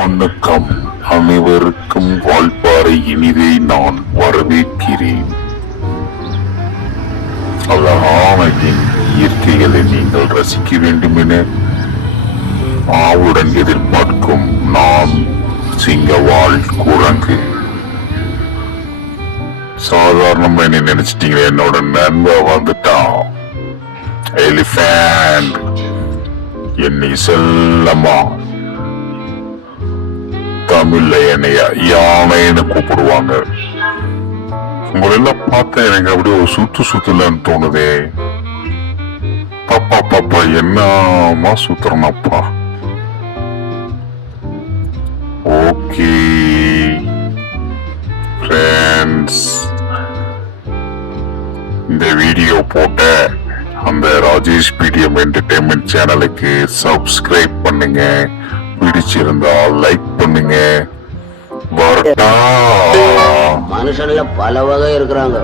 வணக்கம். அனைவருக்கும் வாழ்பாறை இனிதை நான் வரவேற்கிறேன். அழகான என் இயற்கைகளை நீங்கள் ரசிக்க வேண்டும் என ஆவுடன் எதிர்பார்க்கும் நான் சிங்கவாள் குரங்கு. சாதாரணமா என்ன நினைச்சிட்டீங்க என்னோட நண்பன் வந்துட்டான் எலிஃபேண்ட் என்னை செல்லமா இல்லை என்னைய. யானைன்னு கூப்பிடுவாங்க. உங்களை எல்லாம் பார்த்தா எனக்கு அப்படியே ஒரு சுத்து சுத்தலன்னு தோணுதே. பாப்பா பாப்பா என்னமா சுத்துறனப்பா. ஓகே. ஃப்ரெண்ட்ஸ் இந்த வீடியோ போட்ட அந்த ராஜேஷ் பிடிஎம் என்டர்டைன்மெண்ட் சேனலுக்கு சப்ஸ்கிரைப் பண்ணுங்க. பிடிச்சிருந்தா லைக் பண்ணுங்க. வரட்டா. மனுஷன்ல பல வகை இருக்கிறாங்க.